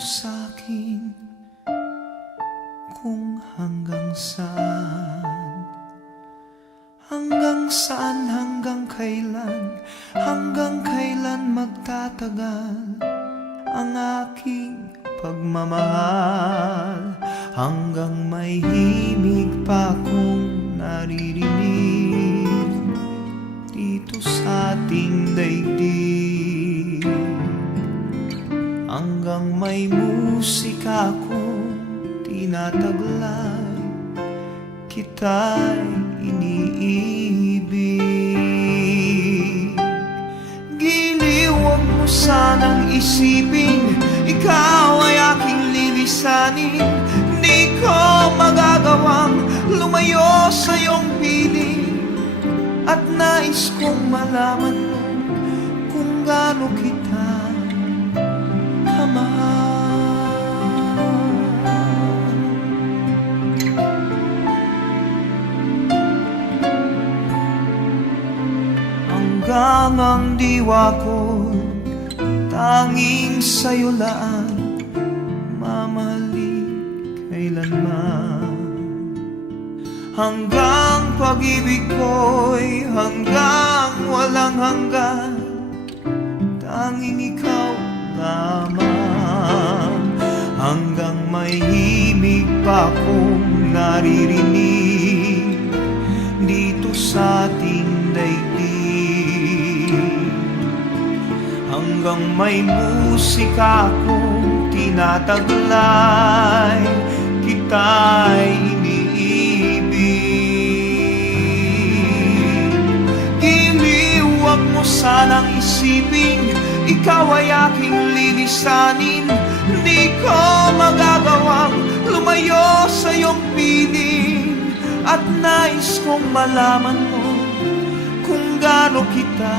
sa'kin kung hanggang saan, hanggang kailan magtatagal ang aking pagmamahal, hanggang may himig pa akong naririnig dito sa ating daigdig, hanggang may musika akong tinataglay, kita'y iniibig. Giliw, huwag mo sanang isipin ikaw ay aking lilisanin. Di ko magagawang lumayo sa iyong piling, at nais kong malaman mo kung gaano kita kamahal. Hanggang ang diwa ko tanging sa'yo laan, mamahalin kailanman. Hanggang pag-ibig ko'y hanggang walang hanggan, tanging ikaw lamang. Hanggang may himig pa akong naririnig dito sa ating daigdig, hanggang may musika akong tinataglay, kita'y iniibig. Giliw, huwag mo sanang isipin ikaw ay aking lilisanin. Di ko magagawang lumayo sa iyong piling, at nais kong malaman mo kung gaano kita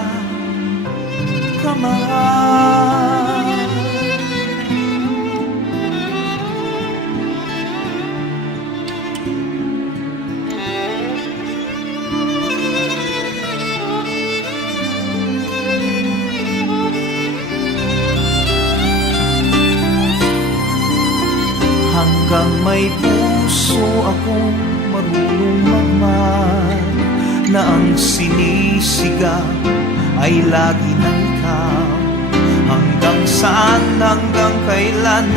kamahal. Hanggang may puso akong marunong magmahal, na ang sinisigaw ay lagi ng ikaw. Hanggang saan, hanggang kailan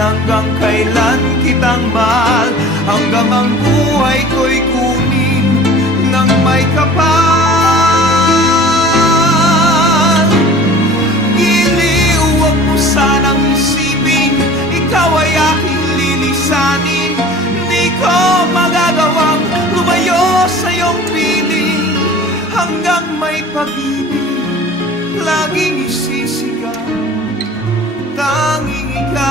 kitang mahal, hanggang ang buhay ko'y kunin ng may kapal. Giliw, huwag mo sanang isipin ikaw ay aking lilisanin. Di ko magagawang lumayo sa iyong piling, hanggang may pag-ibig laging isisigaw, tanging ikaw.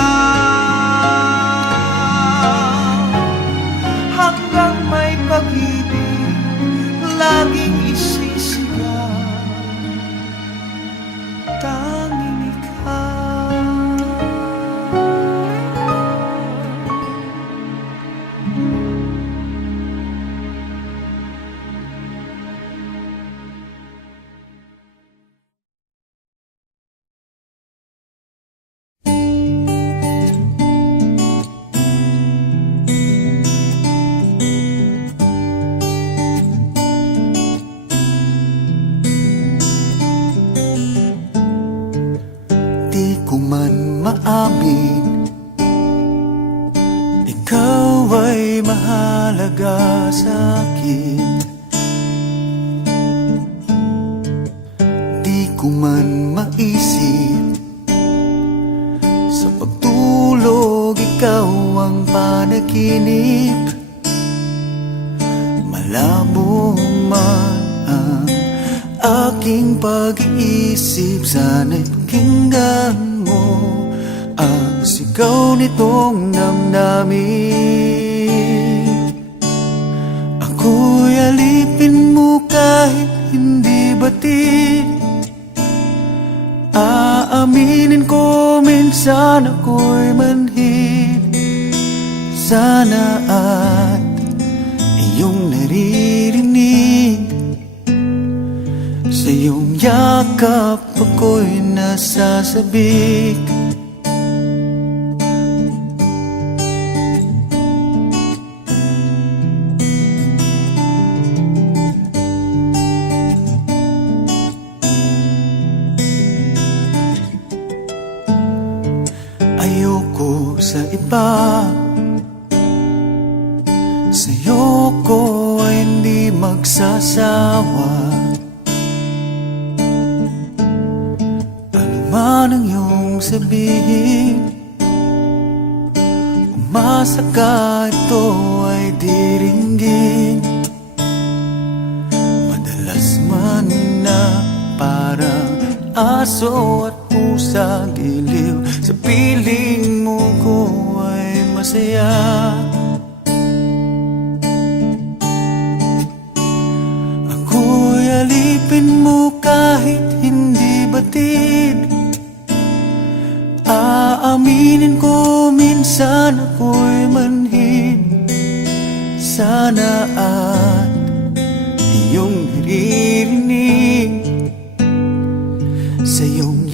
Hanggang may pag-ibig laging isisigaw, tanging ikaw. Di ko man maamin, ikaw ay mahalaga sa'kin. Di ko man maisip, sa pagtulog ikaw ang panaginip. Malabo man ang aking pag-iisip, sana'y pakinggan mo ang sigaw nitong damdamin. Ako'y alipin mo kahit hindi batid. Aaminin ko minsan ako'y manhid. Sana at iyong naririnig, sa iyong yakap ako'y nasasabik. Ayoko sa iba, sa'yo ko ay hindi magsasawa. Ano man ang iyong sabihin, umasa ka ito ay diringgin. Madalas man na parang aso at pusa giliw, sa piling mo ko ay masaya. Ako'y alipin mo kahit hindi batid. Aaminin ko minsan ako'y manhid. Sana at iyong naririnig sa iyong